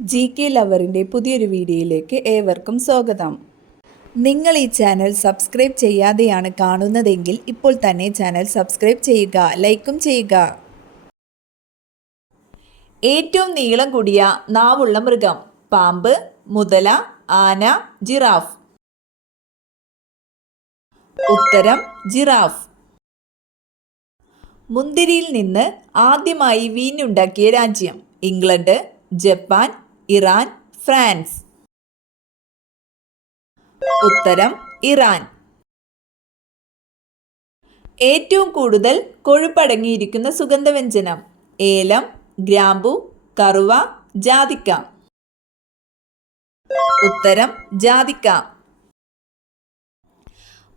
GK ലവറിൻ്റെ പുതിയൊരു വീഡിയോയിലേക്ക് ഏവർക്കും സ്വാഗതം. നിങ്ങൾ ഈ ചാനൽ സബ്സ്ക്രൈബ് ചെയ്യാതെയാണ് കാണുന്നതെങ്കിൽ ഇപ്പോൾ തന്നെ ചാനൽ സബ്സ്ക്രൈബ് ചെയ്യുക, ലൈക്കും ചെയ്യുക. ഏറ്റവും നീളം കൂടിയ നാവുള്ള മൃഗം: പാമ്പ്, മുതല, ആന, ജിറാഫ്. ഉത്തരം ജിറാഫ്. മുന്തിരിയിൽ നിന്ന് ആദ്യമായി വീഞ്ഞുണ്ടാക്കിയ രാജ്യം: ഇംഗ്ലണ്ട്, ജപ്പാൻ, ഇറാൻ, ഫ്രാൻസ്. ഉത്തരം ഇറാൻ. ഏറ്റവും കൂടുതൽ കൊഴുപ്പടങ്ങിയിരിക്കുന്ന സുഗന്ധവ്യഞ്ജനം: ഏലം, ഗ്രാമ്പു, കറുവ, ജാതിക്ക. ഉത്തരം ജാതിക്ക.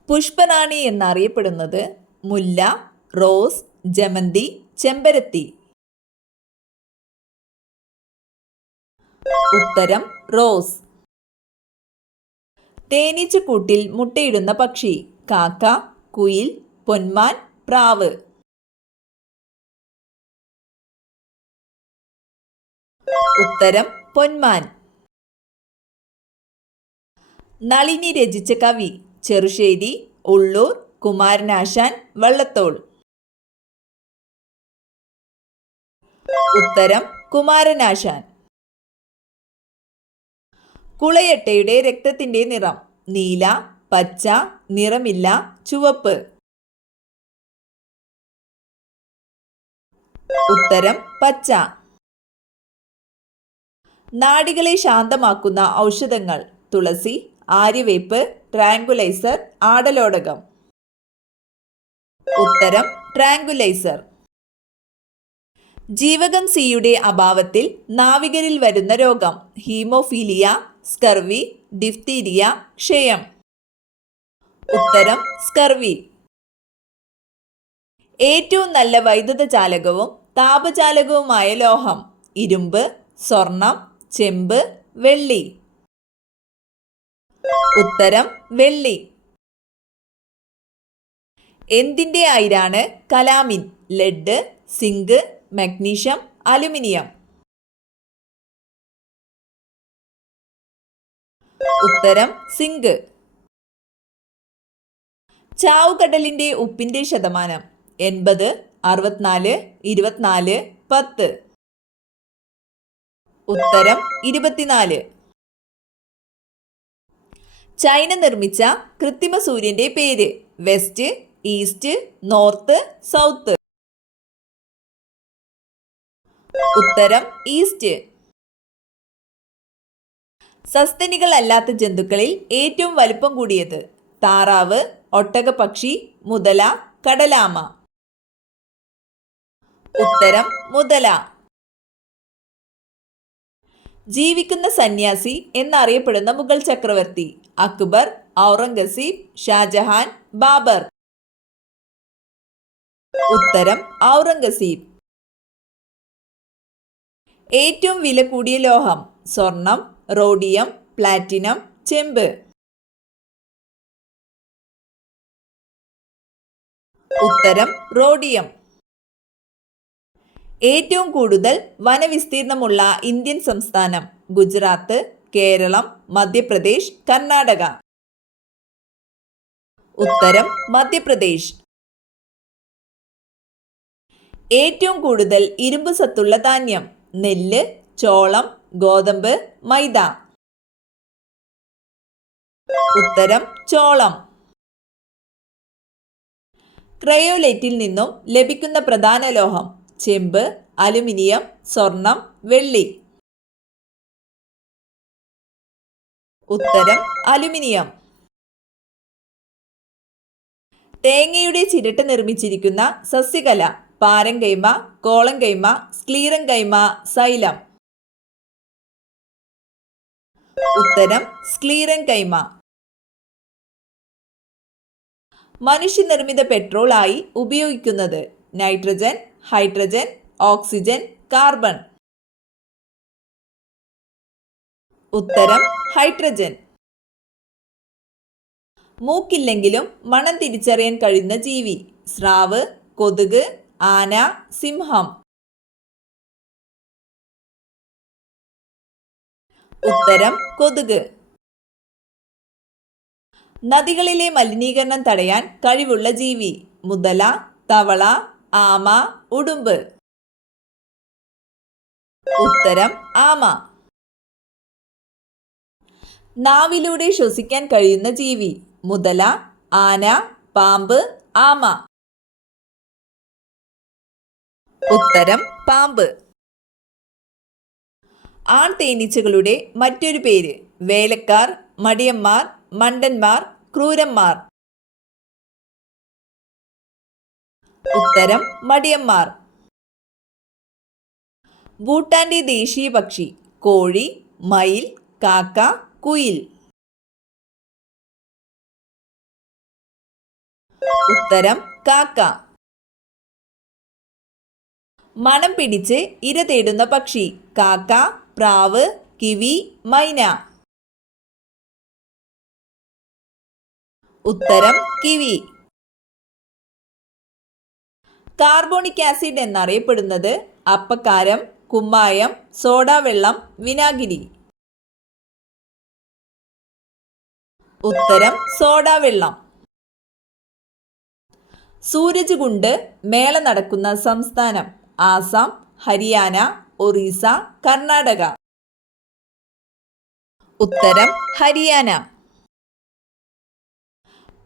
പുഷ്പറാണി എന്നറിയപ്പെടുന്നത്: മുല്ല, റോസ്, ജമന്തി, ചെമ്പരത്തി. ഉത്തരം റോസ്. തേനീച്ചക്കൂട്ടിൽ മുട്ടയിടുന്ന പക്ഷി: കാക്ക, കുയിൽ, പൊന്മാൻ, പ്രാവ്. ഉത്തരം പൊന്മാൻ. നളിനി രചിച്ച കവി: ചെറുശ്ശേരി, ഉള്ളൂർ, കുമാരനാശാൻ, വള്ളത്തോൾ. ഉത്തരം കുമാരനാശാൻ. കുളയട്ടയുടെ രക്തത്തിന്റെ നിറം: നീല, പച്ച, നിറമില്ല, ചുവപ്പ്. ഉത്തരം പച്ച. നാഡികളെ ശാന്തമാക്കുന്ന ഔഷധങ്ങൾ: തുളസി, ആര്യവേപ്പ്, ട്രാങ്കുലൈസർ, ആടലോടകം. ഉത്തരം ട്രാങ്കുലൈസർ. ജീവകം സിയുടെ അഭാവത്തിൽ നാവികരിൽ വരുന്ന രോഗം: ഹീമോഫീലിയ, സ്കർവി, ഡിഫ്തീരിയ, ക്ഷയം. ഉത്തരം സ്കർവി. ഏറ്റവും നല്ല വൈദ്യുത ചാലകവും താപചാലകവുമായ ലോഹം: ഇരുമ്പ്, സ്വർണം, ചെമ്പ്, വെള്ളി. ഉത്തരം വെള്ളി. എന്തിൻ്റെ അയിരാണ് calamine? Lead, zinc, magnesium, aluminium. ഉത്തരം സിങ്ക്. ചാവുകടലിന്റെ ഉപ്പിന്റെ ശതമാനം: 80, 64, 24, 10. ഉത്തരം 24. ചൈന നിർമ്മിച്ച കൃത്രിമ സൂര്യന്റെ പേര്: വെസ്റ്റ്, ഈസ്റ്റ്, നോർത്ത്, സൗത്ത്. ഉത്തരം ഈസ്റ്റ്. സസ്തനികളല്ലാത്ത ജന്തുക്കളിൽ ഏറ്റവും വലിപ്പം കൂടിയത്: താറാവ്, ഒട്ടകപ്പക്ഷി, മുതല, കടലാമ. ഉത്തരം മുതല. ജീവിക്കുന്ന സന്യാസി എന്നറിയപ്പെടുന്ന മുഗൾ ചക്രവർത്തി: അക്ബർ, ഔറംഗസീബ്, ഷാജഹാൻ, ബാബർ. ഉത്തരം ഔറംഗസീബ്. ഏറ്റവും വില കൂടിയ ലോഹം: സ്വർണം, റോഡിയം, പ്ലാറ്റിനം, ചെമ്പ്. ഉത്തരം റോഡിയം. ഏറ്റവും കൂടുതൽ വനവിസ്തീർണമുള്ള ഇന്ത്യൻ സംസ്ഥാനം: ഗുജറാത്ത്, കേരളം, മധ്യപ്രദേശ്, കർണാടക. ഉത്തരം മധ്യപ്രദേശ്. ഏറ്റവും കൂടുതൽ ഇരുമ്പ് സത്തുള്ള ധാന്യം: നെല്ല്, ചോളം, ഗോതമ്പ്, മൈദ. ഉത്തരം ചോളം. ക്രയോലൈറ്റിൽ നിന്നും ലഭിക്കുന്ന പ്രധാന ലോഹം: ചെമ്പ്, അലുമിനിയം, സ്വർണം, വെള്ളി. ഉത്തരം അലുമിനിയം. തേങ്ങയുടെ ചിരട്ട നിർമ്മിച്ചിരിക്കുന്ന സസ്യകല: പാരങ്കൈമ, കോളങ്കൈമ, സ്ക്ലീറങ്കൈമ, സൈലം. ഉത്തരം സ്ക്ലീറങ്കൈമ. മനുഷ്യനിർമ്മിത പെട്രോൾ ആയി ഉപയോഗിക്കുന്നത്: നൈട്രജൻ, ഹൈഡ്രജൻ, ഓക്സിജൻ, കാർബൺ. ഉത്തരം ഹൈഡ്രജൻ. മൂക്കില്ലെങ്കിലും മണം തിരിച്ചറിയാൻ കഴിയുന്ന ജീവി: സ്രാവ്, കൊതുക്, ആന, സിംഹം. ഉത്തരം കൊതുക്. നദികളിലെ മലിനീകരണം തടയാൻ കഴിവുള്ള ജീവി. മുതല, തവള, ആമ, ഉടുമ്പ്. ഉത്തരം ആമ. നാവിലൂടെ ശ്വസിക്കാൻ കഴിയുന്ന ജീവി. മുതല, ആന, പാമ്പ്, ആമ. ഉത്തരം പാമ്പ്. ആൺ തേനീച്ചകളുടെ മറ്റൊരു പേര്. വേലക്കാർ, മടിയന്മാർ, മണ്ടന്മാർ, ക്രൂരന്മാർ. ഉത്തരം മടിയന്മാർ. ഭൂട്ടാന്റെ ദേശീയ പക്ഷി. കോഴി, മയിൽ, കാക്ക, കുയിൽ. ഉത്തരം കാക്ക. മണം പിടിച്ച് ഇര തേടുന്ന പക്ഷി. കാക്ക, പ്രാവ്, കിവി, മൈന. ഉത്തരം കിവി. കാർബോണിക് ആസിഡ് എന്നറിയപ്പെടുന്നത് അപ്പക്കാരം, കുമ്മായം, സോഡാവെള്ളം, വിനാഗിരി. ഉത്തരം സോഡാവെള്ളം. സൂരജ് കുണ്ട് മേള നടക്കുന്ന സംസ്ഥാനം. ആസാം, ഹരിയാന, ഒറീസ, കർണാടക. ഉത്തരം ഹരിയാന.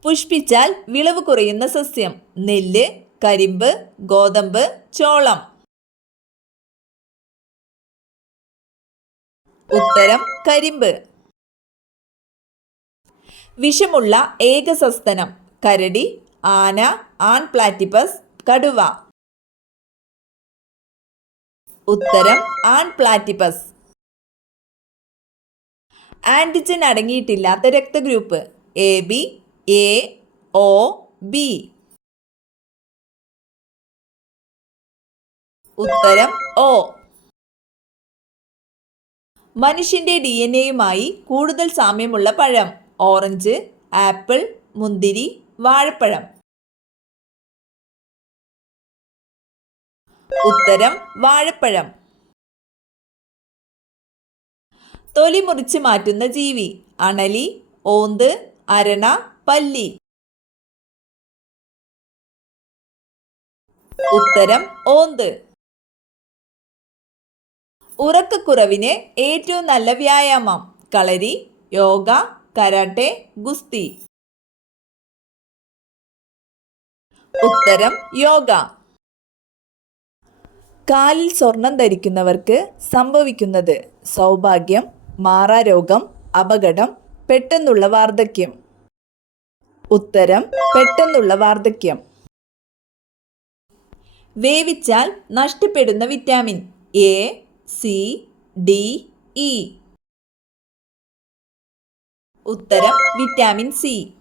പുഷ്പിച്ചാൽ വിളവ് കുറയുന്ന സസ്യം. നെല്ല്, കരിമ്പ്, ഗോതമ്പ്, ചോളം. ഉത്തരം കരിമ്പ്. വിഷമുള്ള ഏക സസ്തനം. കരടി, ആന, ആൺ പ്ലാറ്റിപ്പസ്, കടുവ. ഉത്തരം ആൺ പ്ലാറ്റിപ്പസ്. ആന്റിജൻ അടങ്ങിയിട്ടില്ലാത്ത രക്തഗ്രൂപ്പ്. A B, A, O, B. ഉത്തരം ഒ. മനുഷ്യന്റെ DNA-യുമായി കൂടുതൽ സാമ്യമുള്ള പഴം. ഓറഞ്ച്, ആപ്പിൾ, മുന്തിരി, വാഴപ്പഴം. ഉത്തരം വാഴപ്പഴം. തൊലി മുറിച്ച് മാറ്റുന്ന ജീവി. അണലി, ഓന്ത്, അരണ, പല്ലി. ഉത്തരം ഓന്ത്. ഉറക്കക്കുറവിന് ഏറ്റവും നല്ല വ്യായാമം. കളരി, യോഗ, കരാട്ടെ, ഗുസ്തി. ഉത്തരം യോഗ. കാലിൽ സ്വർണം ധരിക്കുന്നവർക്ക് സംഭവിക്കുന്നത്. സൗഭാഗ്യം, മാറാരോഗം, അപകടം, പെട്ടെന്നുള്ള വാർദ്ധക്യം. ഉത്തരം പെട്ടെന്നുള്ള വാർദ്ധക്യം. വേവിച്ചാൽ നഷ്ടപ്പെടുന്ന vitamin. A, C, D, E. ഉത്തരം വിറ്റാമിൻ സി.